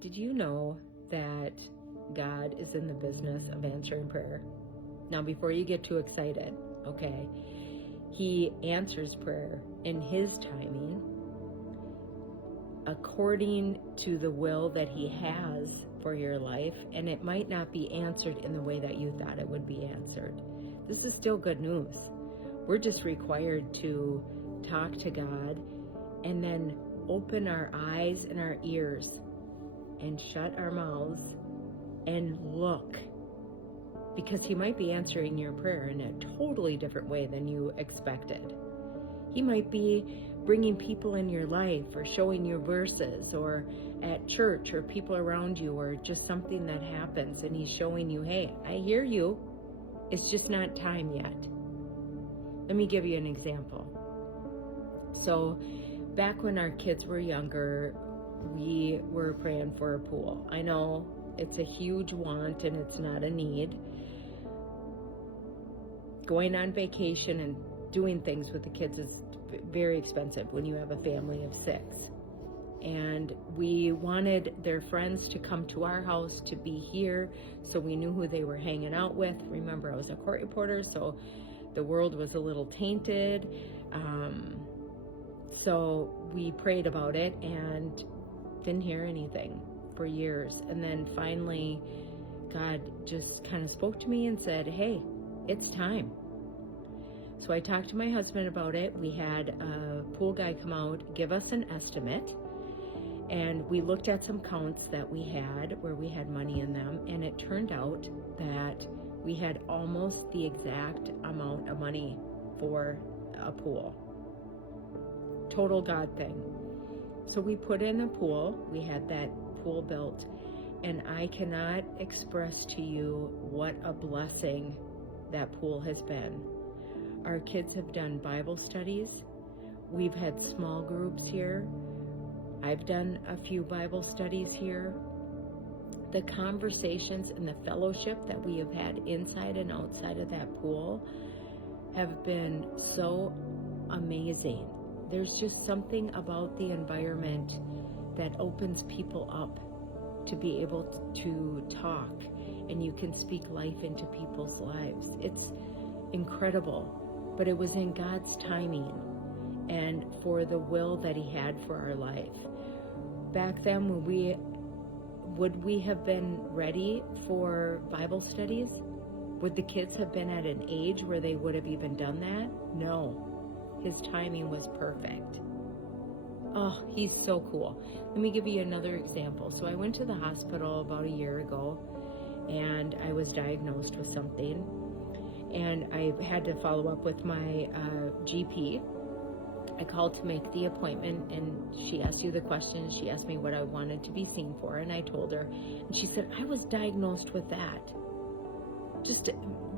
Did you know that God is in the business of answering prayer? Now, before you get too excited, okay, He answers prayer in His timing, according to the will that He has for your life, and it might not be answered in the way that you thought it would be answered. This is still good news. We're just required to talk to God and then open our eyes and our ears and shut our mouths and look, because He might be answering your prayer in a totally different way than you expected. He might be bringing people in your life or showing you verses, or at church, or people around you, or just something that happens and He's showing you, hey, I hear you, it's just not time yet. Let me give you an example. So back when our kids were younger, we were praying for a pool. I know it's a huge want and it's not a need. Going on vacation and doing things with the kids is very expensive when you have a family of 6. And we wanted their friends to come to our house to be here, so we knew who they were hanging out with. Remember, I was a court reporter, so the world was a little tainted. So we prayed about it and didn't hear anything for years. And then finally, God just kind of spoke to me and said, hey, it's time. So I talked to my husband about it. We had a pool guy come out, give us an estimate. And we looked at some counts that we had where we had money in them. And it turned out that we had almost the exact amount of money for a pool. Total God thing. So we put in a pool. We had that pool built. And I cannot express to you what a blessing that pool has been. Our kids have done Bible studies. We've had small groups here. I've done a few Bible studies here. The conversations and the fellowship that we have had inside and outside of that pool have been so amazing. There's just something about the environment that opens people up to be able to talk, and you can speak life into people's lives. It's incredible, but it was in God's timing and for the will that He had for our life. Back then, would we have been ready for Bible studies? Would the kids have been at an age where they would have even done that? No. His timing was perfect. Oh, He's so cool. Let me give you another example. So I went to the hospital about a year ago, and I was diagnosed with something, and I had to follow up with my GP. I called to make the appointment, and she asked you the question. She asked me what I wanted to be seen for, and I told her, and she said, I was diagnosed with that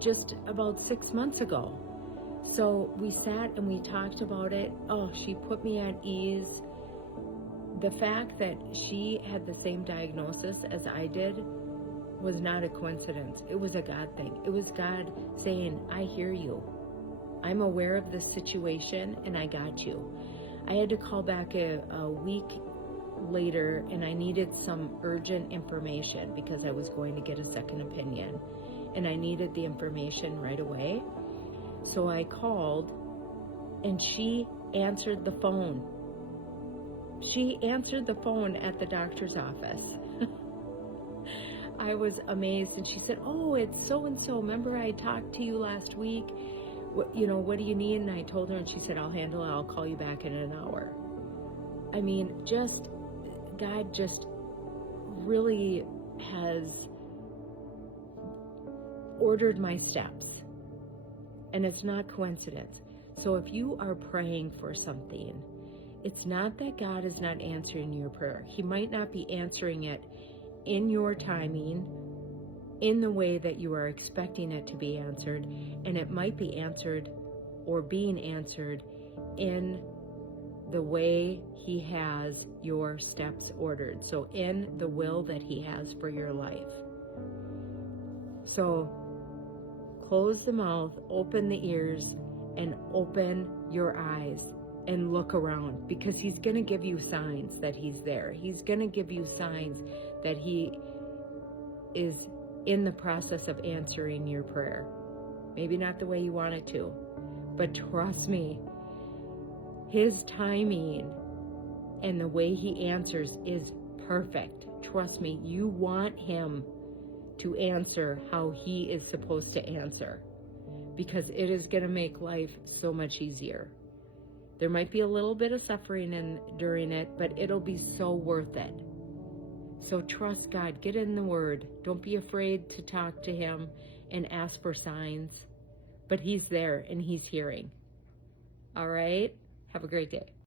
just about 6 months ago. So we sat and we talked about it. Oh, she put me at ease. The fact that she had the same diagnosis as I did was not a coincidence. It was a God thing. It was God saying, I hear you. I'm aware of this situation and I got you. I had to call back a week later, and I needed some urgent information because I was going to get a second opinion, and I needed the information right away. So I called, and she answered the phone. She answered the phone at the doctor's office. I was amazed, and she said, oh, it's so-and-so. Remember I talked to you last week? What do you need? And I told her, and she said, I'll handle it. I'll call you back in an hour. I mean, God just really has ordered my steps. And it's not coincidence. So if you are praying for something, it's not that God is not answering your prayer. He might not be answering it in your timing, in the way that you are expecting it to be answered, and it might be answered or being answered in the way He has your steps ordered. So in the will that He has for your life. So close the mouth, open the ears, and open your eyes. and look around, because he's going to give you signs that he's there. He's going to give you signs that he is in the process of answering your prayer. Maybe not the way you want it to, but trust me, his timing and the way he answers is perfect. Trust me, you want him to answer how he is supposed to answer, because it is going to make life so much easier. There might be a little bit of suffering during it, but it'll be so worth it. So trust God. Get in the Word. Don't be afraid to talk to him and ask for signs. But he's there and he's hearing. All right? Have a great day.